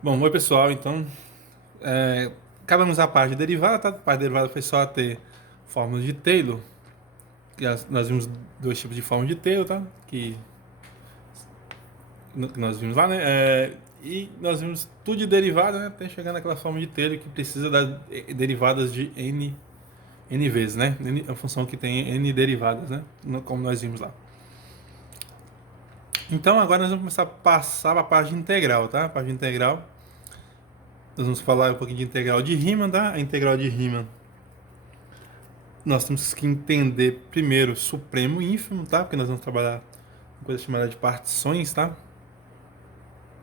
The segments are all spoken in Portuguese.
Bom, oi pessoal, então, acabamos a parte de derivada, tá? A parte de derivada foi só ter fórmulas de Taylor, nós vimos dois tipos de fórmula de Taylor, tá? Que nós vimos lá, né? E nós vimos tudo de derivada, né? Até chegar naquela fórmula de Taylor que precisa das derivadas de n vezes, né? É uma função que tem n derivadas, né? Como nós vimos lá. Então agora nós vamos começar a passar para a parte de integral, tá? A parte de integral, nós vamos falar um pouquinho de integral de Riemann, tá? A integral de Riemann nós temos que entender primeiro supremo e ínfimo, tá? Porque nós vamos trabalhar uma coisa chamada de partições, tá?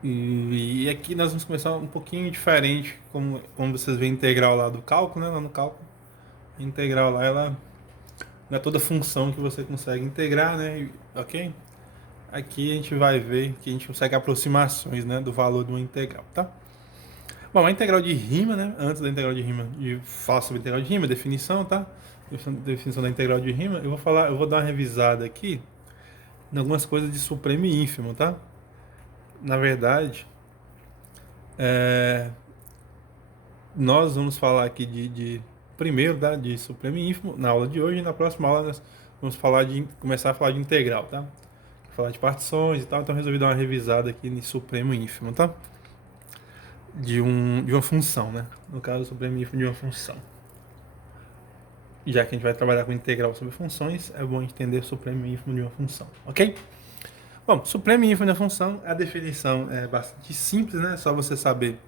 E aqui nós vamos começar um pouquinho diferente, como vocês veem a integral lá do cálculo, né? Lá no cálculo, a integral lá, ela não é toda função que você consegue integrar, né? Ok? Aqui a gente vai ver que a gente consegue aproximações, né, do valor de uma integral, tá? Bom, a integral de Riemann, né? Antes da integral de Riemann, de falar sobre a integral de Riemann, definição, tá? Definição da integral de Riemann, eu vou dar uma revisada aqui em algumas coisas de supremo e ínfimo, tá? Na verdade, é, nós vamos falar aqui de primeiro, tá? De supremo e ínfimo na aula de hoje, e na próxima aula nós vamos começar a falar de integral, tá? Falar de partições e tal, então eu resolvi dar uma revisada aqui em supremo e ínfimo, tá? De uma função, né? No caso, supremo e ínfimo de uma função. Já que a gente vai trabalhar com integral sobre funções, é bom entender supremo e ínfimo de uma função, ok? Bom, supremo e ínfimo da função, a definição é bastante simples, né? É só você saber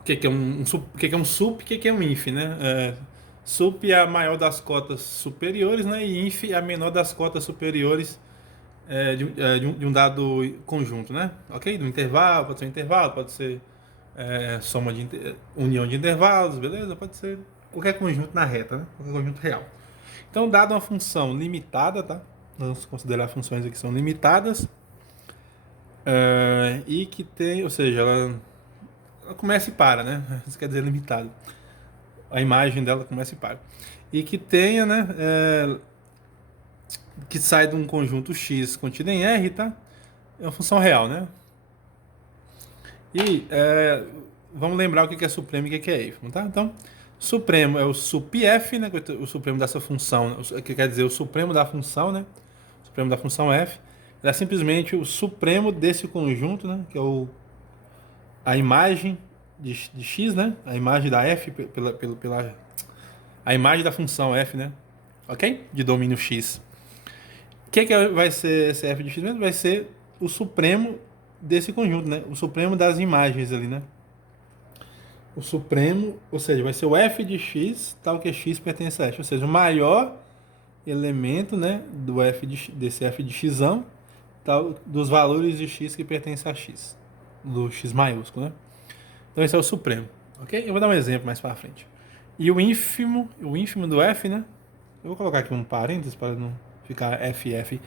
o que é o que é um sup, o que é um inf, né? Sup é a maior das cotas superiores, né? E inf é a menor das cotas superiores de um dado conjunto, né? Ok? Do intervalo, pode ser um intervalo, pode ser soma de união de intervalos, beleza? Pode ser qualquer conjunto na reta, né? Qualquer conjunto real. Então, dado uma função limitada, tá? Nós vamos considerar funções aqui que são limitadas e que tem, ou seja, ela começa e para, né? Isso quer dizer limitado. A imagem dela começa e para. E que tenha, né? Que sai de um conjunto X contido em R, tá? É uma função real, né? E vamos lembrar o que é supremo e o que é ínfimo, tá? Então, supremo é o sup_f, né? O supremo dessa função, que quer dizer o supremo da função, né? O supremo da função f. Ele é simplesmente o supremo desse conjunto, né? Que é a imagem de x, né? A imagem da f a imagem da função f, né? Ok? De domínio x. O que vai ser esse f de x mesmo? Vai ser o supremo desse conjunto, né? O supremo das imagens ali, né? O supremo, ou seja, vai ser o f de x, tal que x pertence a f. Ou seja, o maior elemento, né, desse f de x, tal, dos valores de x que pertence a x. Do x maiúsculo, né? Então esse é o supremo, ok? Eu vou dar um exemplo mais para frente. E o ínfimo do f, né? Eu vou colocar aqui um parênteses para não ficar ff.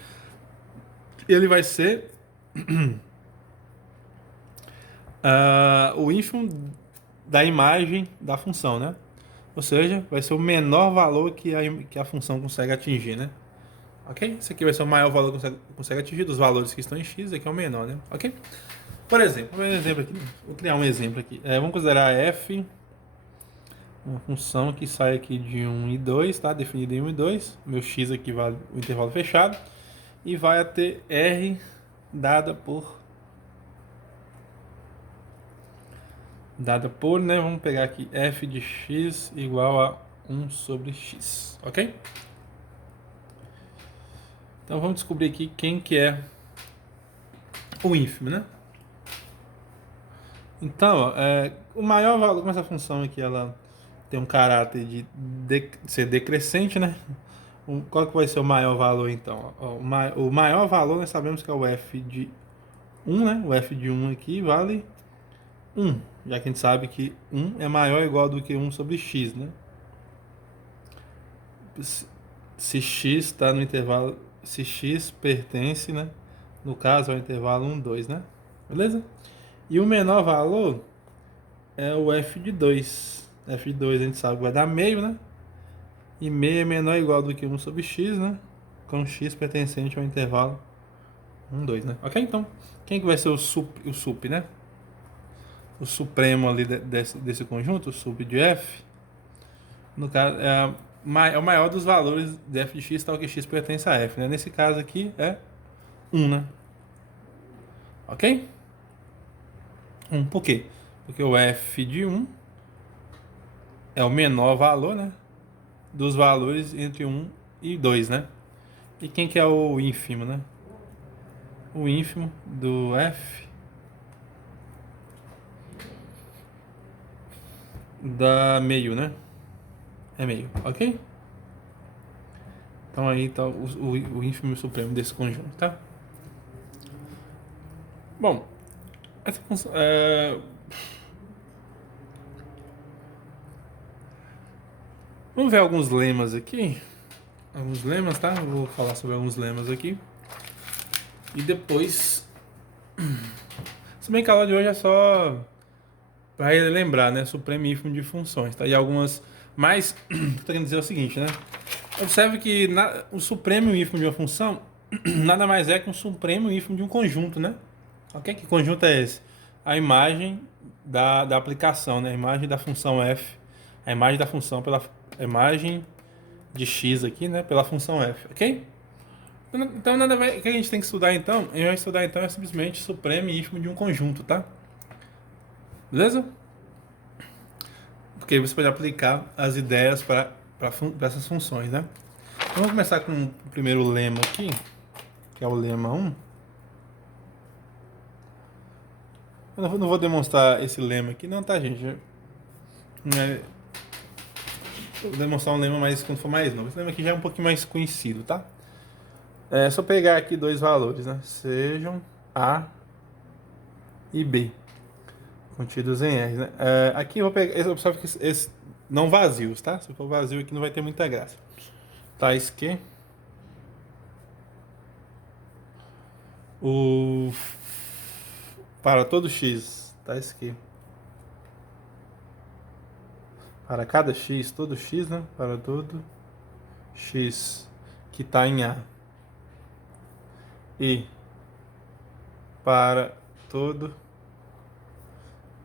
Ele vai ser o ínfimo da imagem da função, né? Ou seja, vai ser o menor valor que a função consegue atingir, né? Ok? Esse aqui vai ser o maior valor que consegue atingir dos valores que estão em x, aqui é o menor, né? Ok? Por exemplo, vou criar um exemplo aqui. Vamos considerar f uma função que sai aqui de 1 e 2, tá? Definida em 1 e 2. Meu x aqui vale o intervalo fechado. E vai até r dada por, né? Vamos pegar aqui f de x igual a 1 sobre x, ok? Então vamos descobrir aqui quem que é o ínfimo, né? Então, o maior valor, como essa função aqui ela tem um caráter de ser decrescente, né? Qual que vai ser o maior valor então? O maior valor nós sabemos que é o f de 1, né? O f de 1 aqui vale 1, já que a gente sabe que 1 é maior ou igual do que 1 sobre x, né? Se x está no intervalo, se x pertence, né? No caso, ao intervalo 1, 2, né? Beleza? E o menor valor é o f de 2. F de 2 a gente sabe que vai dar meio, né? E meio é menor ou igual do que 1 sobre x, né? Com x pertencente ao intervalo 1, 2, né? Ok? Então, quem que vai ser o sup, né? o supremo ali desse conjunto, o sup de f, no caso, é o maior dos valores de f de x, tal que x pertence a f, né? Nesse caso aqui é 1, né? Ok? 1, por quê? Porque o f de 1 é o menor valor, né? Dos valores entre 1 e 2, né? E quem que é o ínfimo, né? O ínfimo do f dá meio, né? É meio, ok? Então aí tá o ínfimo supremo desse conjunto, tá? Bom, essa função, vamos ver alguns lemas aqui. Alguns lemas, tá? Eu vou falar sobre alguns lemas aqui. E depois. Se bem que a aula de hoje é só para lembrar, né? Supremo e ínfimo de funções, tá? E algumas. Mas, o que eu tô querendo dizer é o seguinte, né? Observe que o supremo e o ínfimo de uma função nada mais é que um supremo e ínfimo de um conjunto, né? Ok? Que conjunto é esse? A imagem da aplicação, né? A imagem da função f. A imagem da função pela a imagem de x aqui, né? Pela função f, ok? Então, nada vai, o que a gente tem que estudar então? A gente vai estudar então é simplesmente supremo e ínfimo de um conjunto, tá? Beleza? Porque aí você pode aplicar as ideias para essas funções, né? Então, vamos começar com o primeiro lema aqui, que é o lema 1. Eu não vou demonstrar esse lema aqui, não, tá, gente? Vou demonstrar um lema mais quando for mais novo. Esse lema aqui já é um pouquinho mais conhecido, tá? É só pegar aqui dois valores, né? Sejam A e B, contidos em R, né? Aqui eu vou pegar, observe que esses não vazios, tá? Se for vazio aqui não vai ter muita graça. Tais que o para todo x, tais que para cada x, todo x, né? Para todo x que está em A e para todo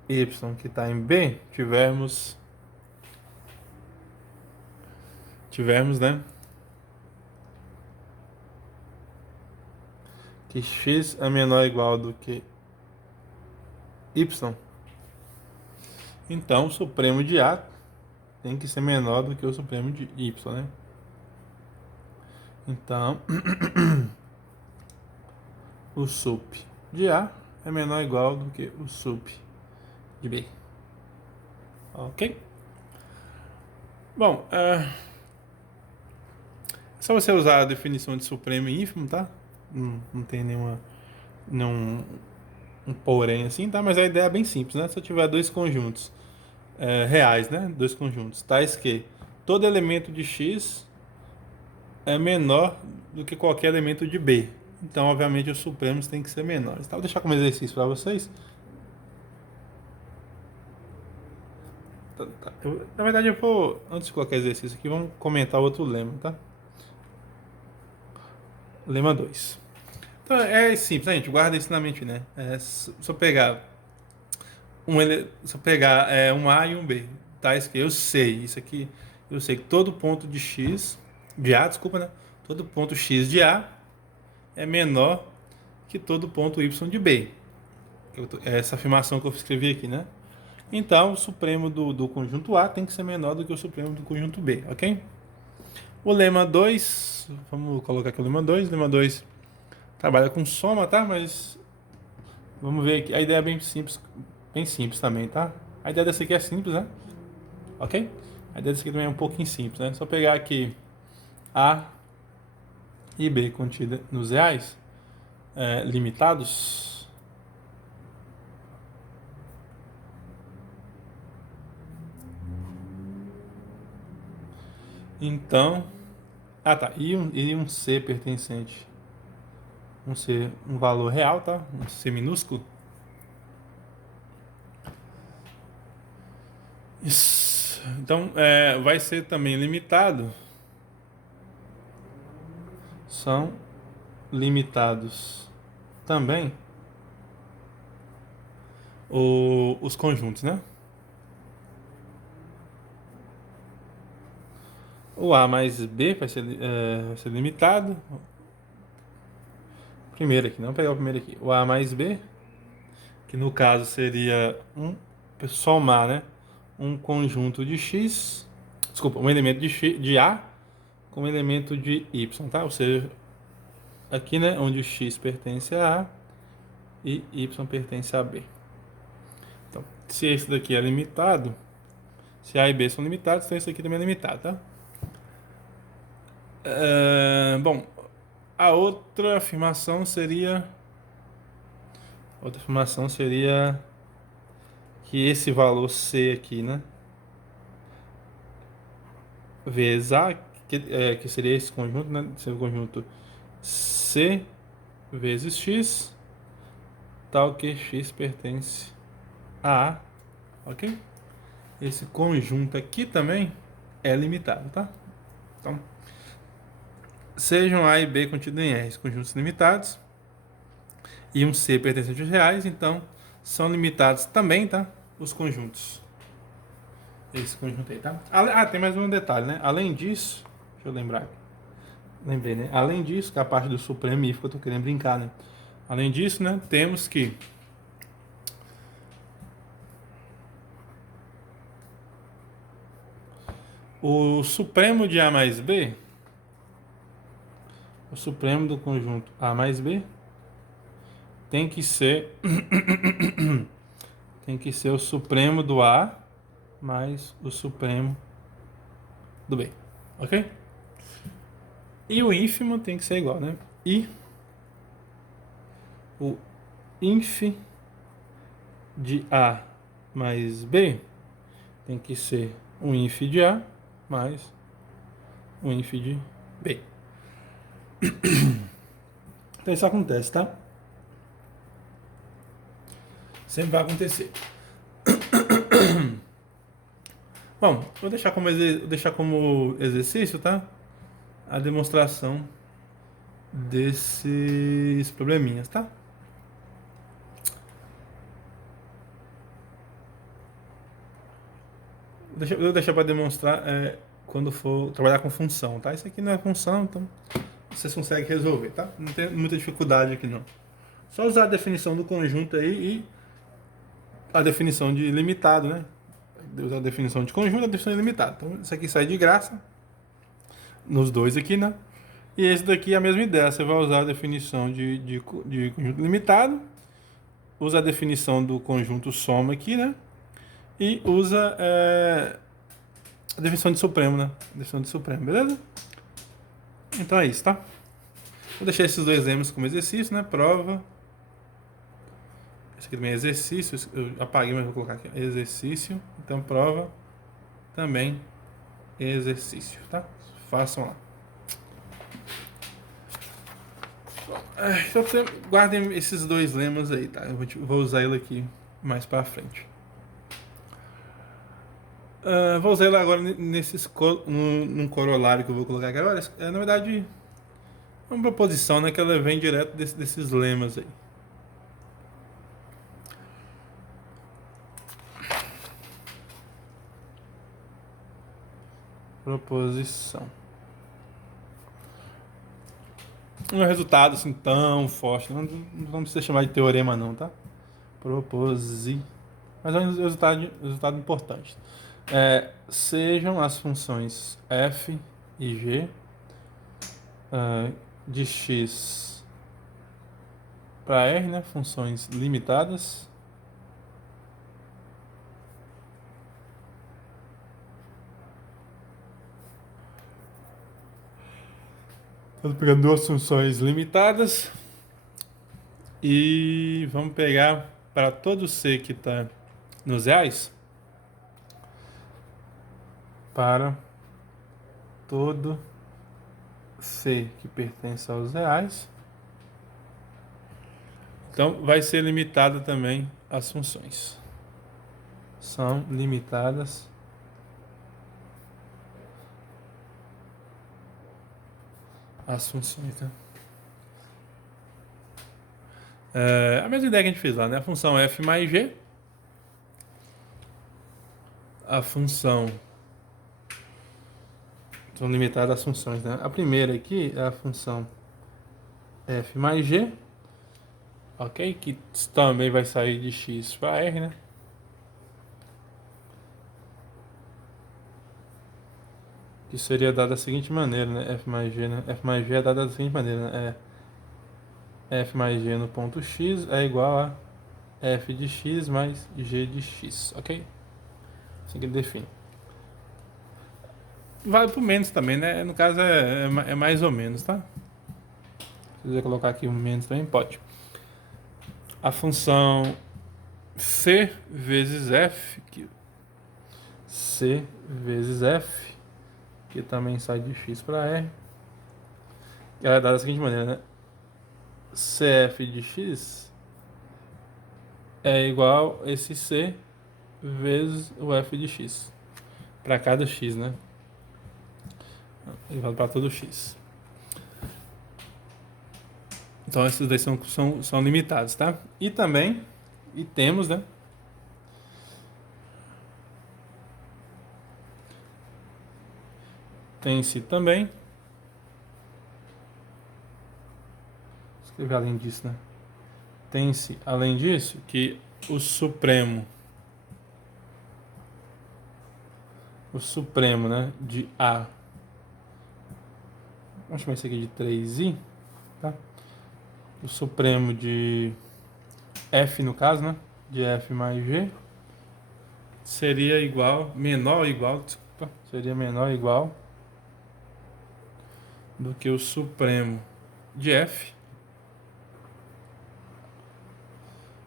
y que está em B, tivermos, né? Que x é menor ou igual do que y, então o supremo de A tem que ser menor do que o supremo de y, né? Então, o sup de A é menor ou igual do que o sup de B. Ok? Bom, é só você usar a definição de supremo e ínfimo, tá? Não tem nenhum um porém assim, tá? Mas a ideia é bem simples, né? Se eu tiver dois conjuntos reais, né? Dois conjuntos, tais que todo elemento de x é menor do que qualquer elemento de B. Então, obviamente, os supremos têm que ser menores. Tá? Vou deixar como exercício para vocês. Tá. Na verdade, eu vou, antes de colocar exercício aqui, vamos comentar outro lema, tá? Lema 2. Então, é simples, né, gente? Guarda isso na mente, né? Se eu pegar um A e um B, tais que eu sei, isso aqui, eu sei que todo ponto de x, de A, desculpa, né? Todo ponto x de A é menor que todo ponto y de B. Essa afirmação que eu escrevi aqui, né? Então, o supremo do conjunto A tem que ser menor do que o supremo do conjunto B, ok? O lema 2, vamos colocar aqui o lema 2. Lema 2 trabalha com soma, tá? Mas vamos ver aqui. A ideia é bem simples também, tá? A ideia dessa aqui é simples, né? Ok? A ideia dessa aqui também é um pouquinho simples, né? Só pegar aqui A e B contida nos reais limitados. Então, tá. E um C pertencente. Um valor real, tá? Um C minúsculo. Isso. Então, vai ser também limitado. São limitados também os conjuntos, né? O A mais B vai ser limitado. Primeiro aqui, não vou pegar o primeiro aqui. O A mais B, que no caso seria somar, né? Um conjunto de X, desculpa, um elemento de A com um elemento de Y, tá? Ou seja, aqui, né, onde o X pertence a A e Y pertence a B. Então, se esse daqui é limitado, se A e B são limitados, então esse aqui também é limitado, tá? Bom, a outra afirmação seria que esse valor C aqui, né, vezes A, que seria esse conjunto, né, seria o conjunto C vezes X, tal que X pertence a A, ok? Esse conjunto aqui também é limitado, tá? Então, sejam A e B contidos em R, conjuntos limitados, e um C pertencente aos reais, então são limitados também, tá? Os conjuntos. Esse conjunto aí, tá? Tem mais um detalhe, né? Além disso, deixa eu lembrar aqui. Lembrei, né? Além disso, que é a parte do supremo if que eu tô querendo brincar, né? Além disso, né? Temos que o supremo de A mais B, o supremo do conjunto A mais B, tem que ser o supremo do A mais o supremo do B, ok? E o ínfimo tem que ser igual, né? E o inf de A mais B tem que ser um inf de A mais um inf de B. Então isso acontece, tá? Sempre vai acontecer. Bom, vou deixar como exercício, tá? A demonstração desses probleminhas, tá? Vou deixar para demonstrar quando for trabalhar com função, tá? Isso aqui não é função, então vocês conseguem resolver, tá? Não tem muita dificuldade aqui não. Só usar a definição do conjunto aí e a definição de limitado, né? Usar a definição de conjunto e a definição de limitado. Então isso aqui sai de graça nos dois aqui, né? E esse daqui é a mesma ideia. Você vai usar a definição de conjunto limitado, usa a definição do conjunto soma aqui, né? E usa a definição de supremo, né? Definição de supremo, beleza? Então é isso, tá? Vou deixar esses dois exemplos como exercício, né? Prova. Esse aqui também é exercício. Eu apaguei, mas vou colocar aqui. Exercício. Então, prova também exercício, tá? Façam lá. Então, guardem esses dois lemas aí, tá? Eu vou usar ele aqui mais pra frente. Vou usar ele agora num corolário que eu vou colocar aqui agora. Na verdade, é uma proposição, né? Que ela vem direto desses lemas aí. Proposição. Não é um resultado assim tão forte. Não precisa chamar de teorema não, tá? Mas é um resultado importante. Sejam as funções f e g de x para r, né? Funções limitadas. Vamos pegar duas funções limitadas e vamos pegar para todo c que está nos reais, para todo c que pertence aos reais. Então vai ser limitada também as funções. São limitadas as funções, tá? A mesma ideia que a gente fez lá, né? A função f mais g, a função. São limitadas as funções, né? A primeira aqui é a função f mais g, ok? Que também vai sair de x para r, né? Que seria dada da seguinte maneira, né? F mais g, né? F mais g é dada da seguinte maneira, né? F mais g no ponto x é igual a f de x mais g de x, ok? Assim que ele define. Vale pro menos também, né? No caso é mais ou menos, tá? Se quiser colocar aqui um menos também, pode. A função c vezes f, c vezes f, que também sai de x para r, ela é dada da seguinte maneira, né? Cf de x é igual a esse c vezes o f de x, para cada x, né? E vale para todo x. Então esses dois são limitados, tá? E também, temos, né? Tem-se também, escrever além disso, né? Tem-se, além disso, que o supremo, né, de A, vamos chamar isso aqui de 3i, tá? O supremo de F, no caso, né, de F mais G, seria menor ou igual, desculpa, seria menor ou igual do que o supremo de F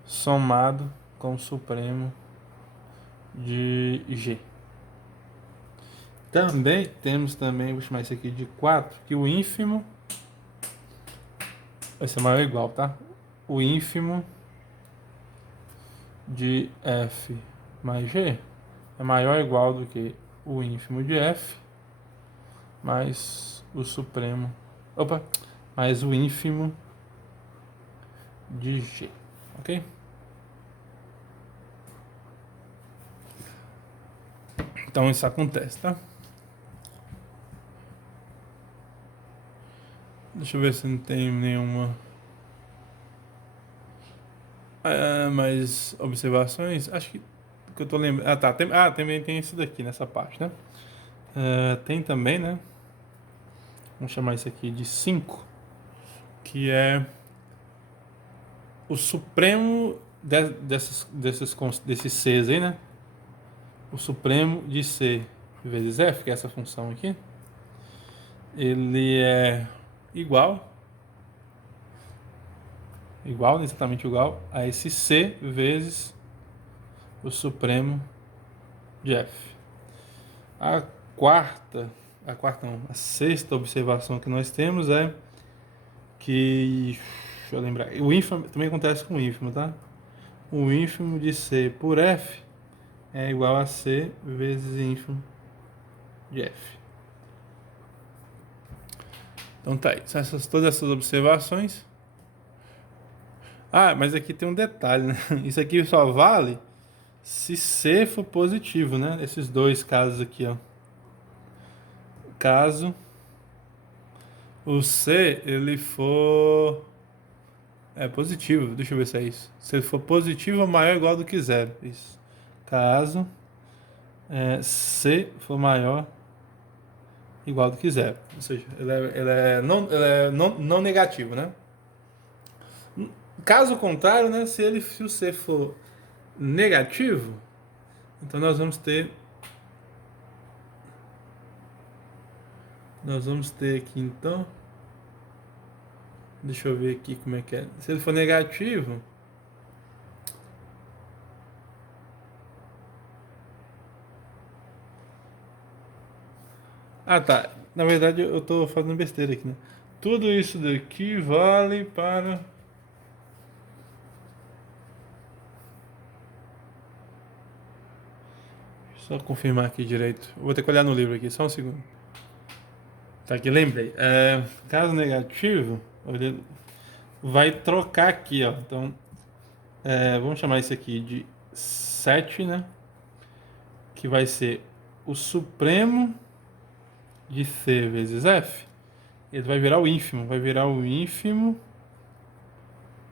somado com o supremo de G. Também temos vou chamar isso aqui de 4, que o ínfimo vai ser maior ou igual, tá? O ínfimo de F mais G é maior ou igual do que o ínfimo de F mais o supremo, mais o ínfimo de G, ok? Então isso acontece, tá? Deixa eu ver se não tem nenhuma mais observações. Acho que eu tô lembrando. Ah, tá. Também tem esse daqui nessa parte, né? Tem também, né? Vamos chamar isso aqui de 5, que é o supremo desses Cs aí, né? O supremo de C vezes F, que é essa função aqui, ele é igual, exatamente igual a esse C vezes o supremo de F. A sexta observação que nós temos é que, deixa eu lembrar, o ínfimo também acontece com o ínfimo, tá? O ínfimo de C por F é igual a C vezes ínfimo de F. Então tá aí, todas essas observações. Mas aqui tem um detalhe, né? Isso aqui só vale se C for positivo, né? Esses dois casos aqui, ó. Caso o C ele for positivo, deixa eu ver se é isso. Se ele for positivo ou maior ou igual do que zero, isso. Caso C for maior igual do que zero, ou seja, ele é não negativo, né? Caso contrário, né? Se o C for negativo, então nós vamos ter aqui, então, deixa eu ver aqui como é que é. Se ele for negativo, tá. Na verdade eu tô fazendo besteira aqui, né? Tudo isso daqui vale para... Só confirmar aqui direito. Eu vou ter que olhar no livro aqui, só um segundo. Tá aqui, lembrei. Caso negativo, ele vai trocar aqui, ó. Então, vamos chamar isso aqui de 7, né? que vai ser o supremo de C vezes F, ele vai virar o ínfimo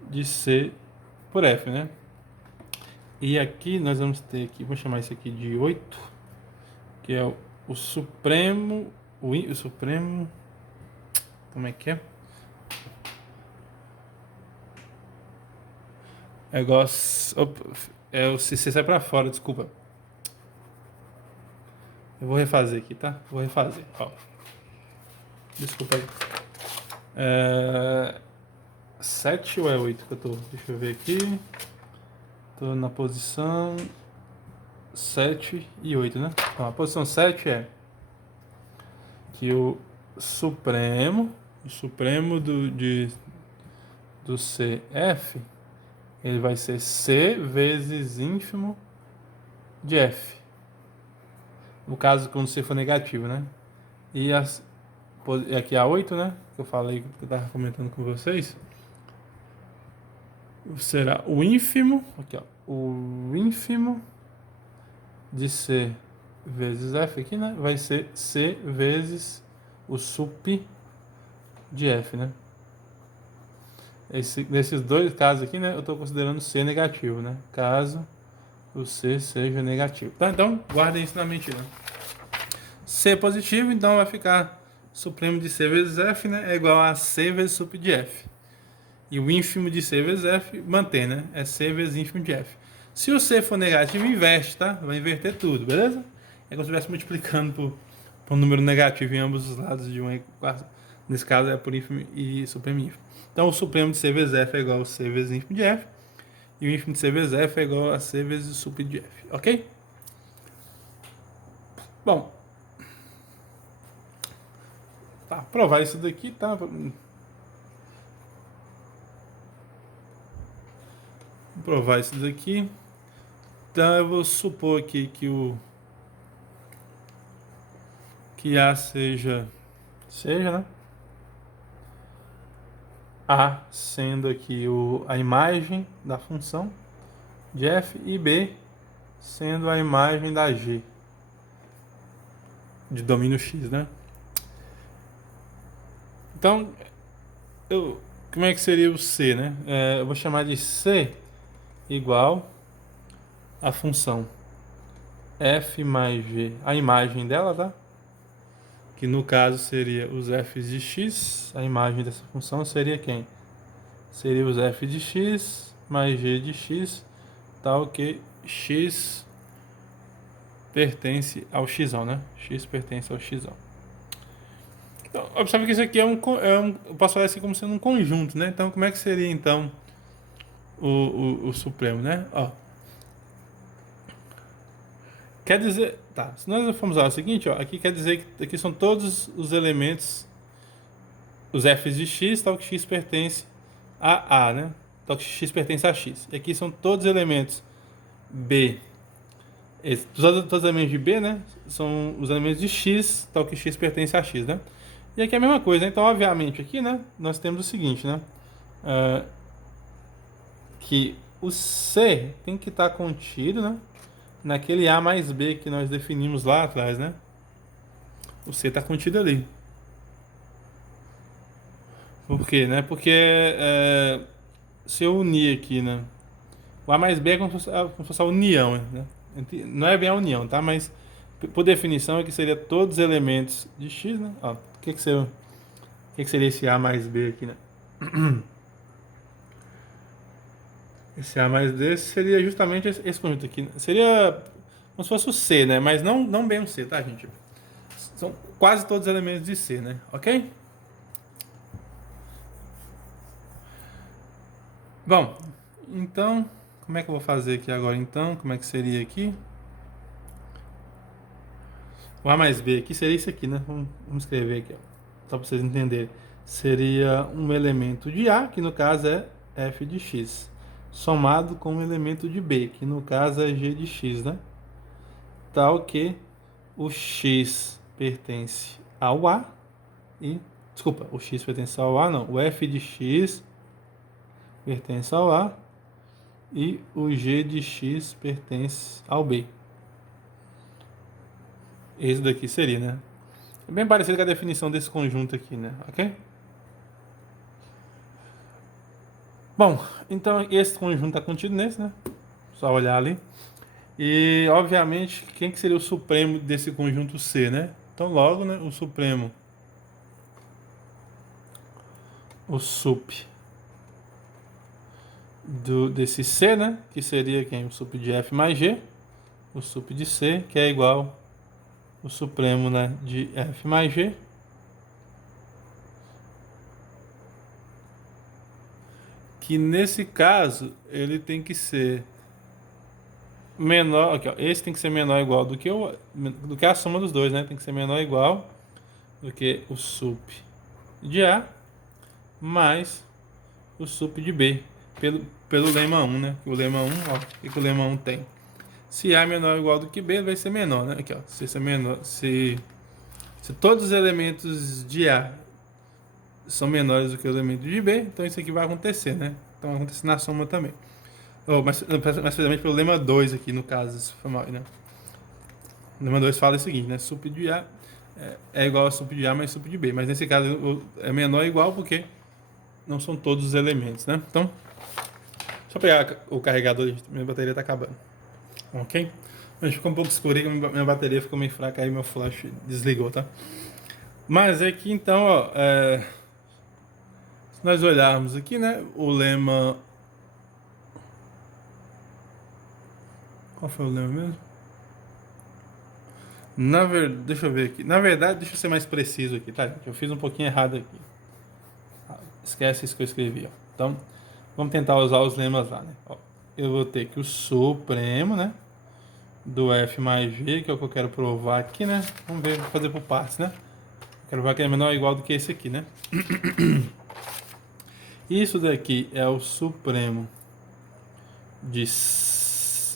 de C por F, né? E aqui nós vamos ter aqui, vou chamar isso aqui de 8, que é o supremo, o supremo, como é que é? É igual, o C sai pra fora, desculpa. Eu vou refazer aqui, tá? Vou refazer, ó. Desculpa aí. 7 ou é 8 que eu tô? Deixa eu ver aqui. Tô na posição 7 e 8, né? Então, a posição 7 é que o supremo do CF, ele vai ser C vezes ínfimo de F. No caso, quando C for negativo, né? E aqui a 8, né? Que eu falei, que eu tava comentando com vocês. Será o ínfimo, aqui ó, o ínfimo de C vezes F aqui, né? Vai ser C vezes o sup de F, né? Nesses dois casos aqui, né? Eu estou considerando C negativo, né? Caso o C seja negativo. Tá? Então, guardem isso na mente, né? C positivo, então vai ficar supremo de C vezes F, né? É igual a C vezes sup de F. E o ínfimo de C vezes F mantém, né? É C vezes ínfimo de F. Se o C for negativo, inverte, tá? Vai inverter tudo, beleza? É como se estivesse multiplicando por um número negativo em ambos os lados de uma equação. Nesse caso é por ínfimo e supremo ínfimo. Então o supremo de C vezes F é igual a C vezes ínfimo de F. E o ínfimo de C vezes F é igual a C vezes o sup de F, ok? Bom, tá, provar isso daqui, tá? Vou provar isso daqui. Então eu vou supor aqui que A seja, né? A sendo aqui a imagem da função de F e B sendo a imagem da G de domínio X, né? Então, como é que seria o C, né? Eu vou chamar de C igual a função F mais G, a imagem dela, tá? Que no caso seria os f's de x, a imagem dessa função seria quem? Seria os f de x mais g de x, tal que x pertence ao x, né? X pertence ao x. Então, observe que isso aqui eu posso falar assim como sendo um conjunto, né? Então, como é que seria então o supremo, né? Ó, quer dizer, tá, se nós formos usar o seguinte, ó, aqui quer dizer que aqui são todos os elementos, os f's de x, tal que x pertence a, né? Tal que x pertence a x. E aqui são todos os elementos B. Todos os elementos de B, né? São os elementos de x, tal que x pertence a x, né? E aqui é a mesma coisa, né? Então, obviamente, aqui, né? Nós temos o seguinte, né? Que o C tem que estar contido, né? Naquele A mais B que nós definimos lá atrás, né? O C está contido ali. Por quê, né? Porque se eu unir aqui, né? O A mais B é como se fosse a união, né? Não é bem a união, tá? Mas por definição aqui seria todos os elementos de X, né? Ó, o que seria esse A mais B aqui, né? Esse A mais B seria justamente esse conjunto aqui. Seria como se fosse o C, né? Mas não bem o C, tá, gente? São quase todos os elementos de C, né? Ok? Bom, então, como é que eu vou fazer aqui agora, então? Como é que seria aqui? O A mais B aqui seria isso aqui, né? Vamos escrever aqui, ó, só para vocês entenderem. Seria um elemento de A, que no caso é f de x, somado com um elemento de B, que no caso é g de x, né? Tal que o x pertence ao A e... Desculpa, o x pertence ao A, não. O f de x pertence ao A e o g de x pertence ao B. Esse daqui seria, né? É bem parecido com a definição desse conjunto aqui, né? Ok? Bom, então esse conjunto está contido nesse, né? Só olhar ali. E, obviamente, quem que seria o supremo desse conjunto C, né? Então, logo, né, o supremo, o sup desse C, né? Que seria quem? O sup de F mais G. O sup de C, que é igual o supremo, né, de F mais G. Que nesse caso, ele tem que ser menor, aqui, ó, esse tem que ser menor ou igual do que a soma dos dois, né? Tem que ser menor ou igual do que o sup de A mais o sup de B, pelo lema 1, né? O lema 1, ó, o que o lema 1 tem? Se A é menor ou igual do que B, vai ser menor, né? Aqui, ó, se esse é menor, se todos os elementos de A são menores do que o elemento de B, então isso aqui vai acontecer, né? Então vai acontecer na soma também. Mas precisamente pelo lema 2 aqui, no caso, isso foi mal, né? O lema 2 fala o seguinte, né? Sup de A é igual a sup de A mais sup de B. Mas nesse caso é menor ou igual porque não são todos os elementos, né? Então, só pegar o carregador, minha bateria está acabando. Ok? Mas ficou um pouco escuro aí, minha bateria ficou meio fraca, aí meu flash desligou, tá? Mas aqui então, ó, se nós olharmos aqui, né? O lema... Qual foi o lema mesmo? Deixa eu ver aqui. Na verdade, deixa eu ser mais preciso aqui, tá? Eu fiz um pouquinho errado aqui. Esquece isso que eu escrevi, ó. Então, vamos tentar usar os lemas lá, né? Ó, eu vou ter que o supremo, né? Do F mais G, que é o que eu quero provar aqui, né? Vamos ver, vou fazer por partes, né? Eu quero provar que é menor ou igual do que esse aqui, né? Isso daqui é o supremo de...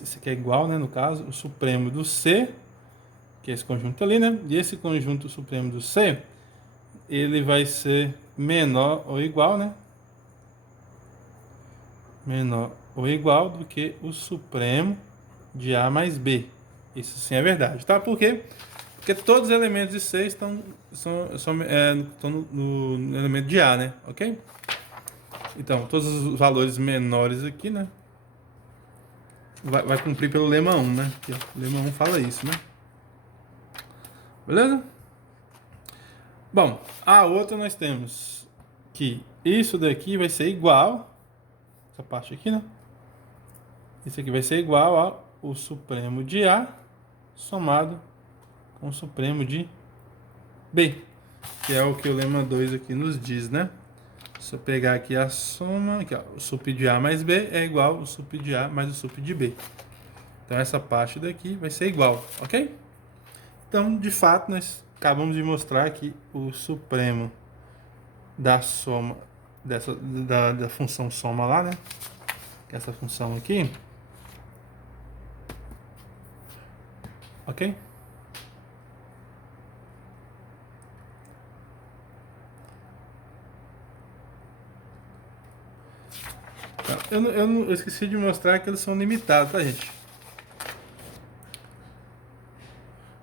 Esse aqui é igual, né? No caso, o supremo do C, que é esse conjunto ali, né? E esse conjunto supremo do C, ele vai ser menor ou igual, né? Menor ou igual do que o supremo de A mais B. Isso sim é verdade, tá? Por quê? Porque todos os elementos de C estão no elemento de A, né? Ok? Então, todos os valores menores aqui, né? Vai cumprir pelo lema 1, né? Aqui, o lema 1 fala isso, né? Beleza? Bom, a outra nós temos que isso daqui vai ser igual, essa parte aqui, né? Isso aqui vai ser igual ao supremo de A somado com o supremo de B, que é o que o lema 2 aqui nos diz, né? Se eu pegar aqui a soma, aqui, ó, o sup de A mais B é igual ao sup de A mais o sup de B. Então essa parte daqui vai ser igual, ok? Então, de fato, nós acabamos de mostrar que o supremo da soma da função soma lá, né? Essa função aqui, ok? Eu esqueci de mostrar que eles são limitados, tá, gente?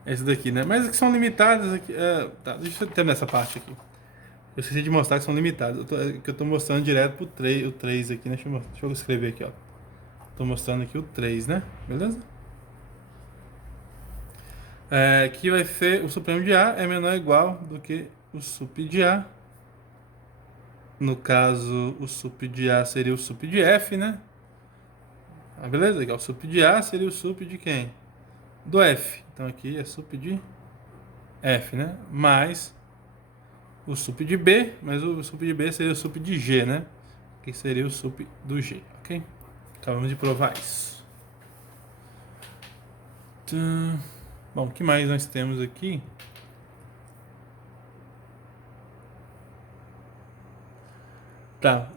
Esse daqui, né? Mas que são limitados aqui. Tá, deixa eu terminar essa parte aqui. Eu esqueci de mostrar que são limitados. Eu tô mostrando direto pro 3, o 3 aqui, né? Deixa eu escrever aqui, ó. Tô mostrando aqui o 3, né? Beleza? Que vai ser o supremo de A é menor ou igual do que o sup de A. No caso, o sup de A seria o sup de F, né? Beleza? Aqui, ó, o sup de A seria o sup de quem? Do F. Então aqui é sup de F, né? Mais o sup de B, mas o sup de B seria o sup de G, né? Que seria o sup do G, ok? Acabamos de provar isso. Bom, o que mais nós temos aqui? Tá,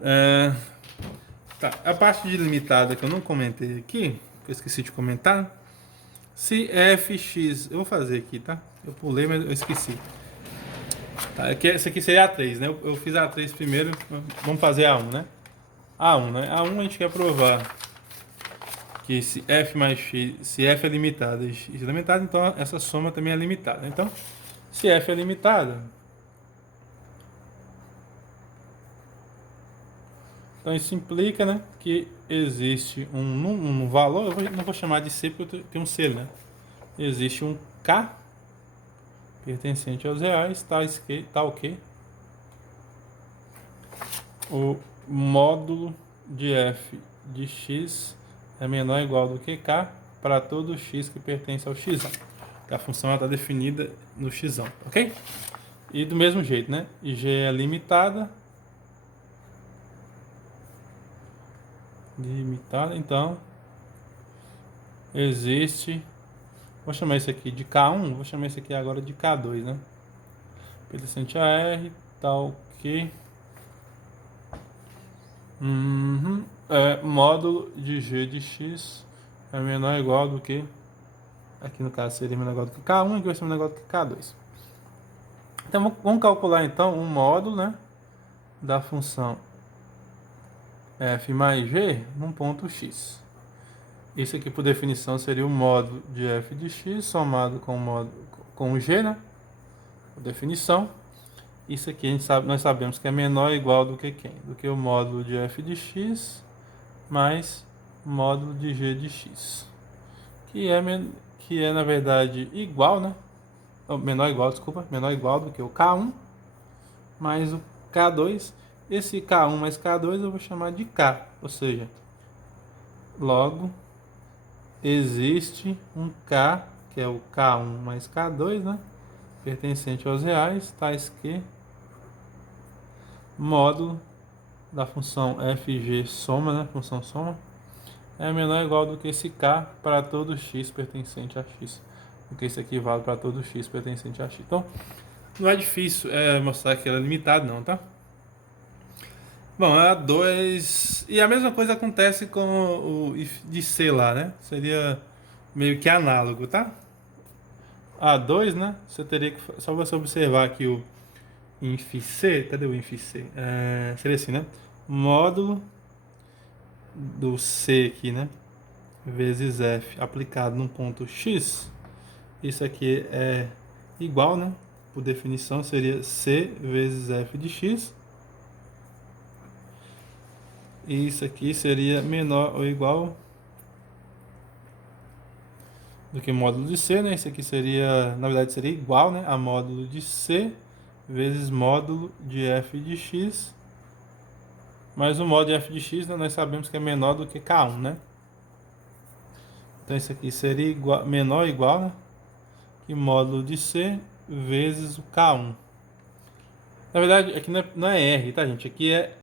a parte de limitada que eu não comentei aqui, que eu esqueci de comentar, se fx, eu vou fazer aqui, tá? Eu pulei, mas eu esqueci. Tá, esse aqui seria A3, né? Eu fiz A3 primeiro, vamos fazer A1, né? A1, né? A1 a gente quer provar que se f mais x, se f é limitada e x é limitada, então essa soma também é limitada. Então, se f é limitada, então isso implica, né, que existe um valor, não vou chamar de c porque tem um c, né? Existe um k pertencente aos reais, tal que o módulo de f de x é menor ou igual do que k para todo x que pertence ao x. A função está definida no x, ok? E do mesmo jeito, né? E g é limitada, então existe, vou chamar isso aqui de K1, vou chamar isso aqui agora de K2, né? Pertencente a R, tal que módulo de g de x é menor ou igual do que, aqui no caso seria menor ou igual do que K1, aqui vai ser menor ou igual do que K2. Então vamos calcular então um módulo, né, da função f mais g num ponto x. Isso aqui, por definição, seria o módulo de f de x somado com o g, né? Por definição. Isso aqui nós sabemos que é menor ou igual do que quem? Do que o módulo de f de x mais módulo de g de x. Que é na verdade igual, né? Menor ou igual, desculpa. Menor ou igual do que o K1 mais o K2. Esse K1 mais K2 eu vou chamar de K. Ou seja, logo existe um K, que é o K1 mais K2, né? Pertencente aos reais, tais que módulo da função fg soma, né? Função soma, é menor ou igual do que esse K para todo x pertencente a x. Porque isso aqui vale para todo x pertencente a x. Então, não é difícil mostrar que ela é limitada, não, tá? Bom, a 2. E a mesma coisa acontece com o if de C lá, né? Seria meio que análogo, tá? A 2, né? Você teria que. Só você observar aqui o inf C. Cadê o inf C? Seria assim, né? Módulo do C aqui, né? Vezes F aplicado num ponto X. Isso aqui é igual, né? Por definição, seria C vezes F de X. E isso aqui seria menor ou igual do que módulo de C, né? Isso aqui seria, na verdade, seria igual, né, a módulo de C vezes módulo de f de x. Mas o módulo de f de x, né, nós sabemos que é menor do que K1, né? Então isso aqui seria igual, menor ou igual, né, que módulo de C vezes o K1. Na verdade, aqui não é R, tá, gente? Aqui é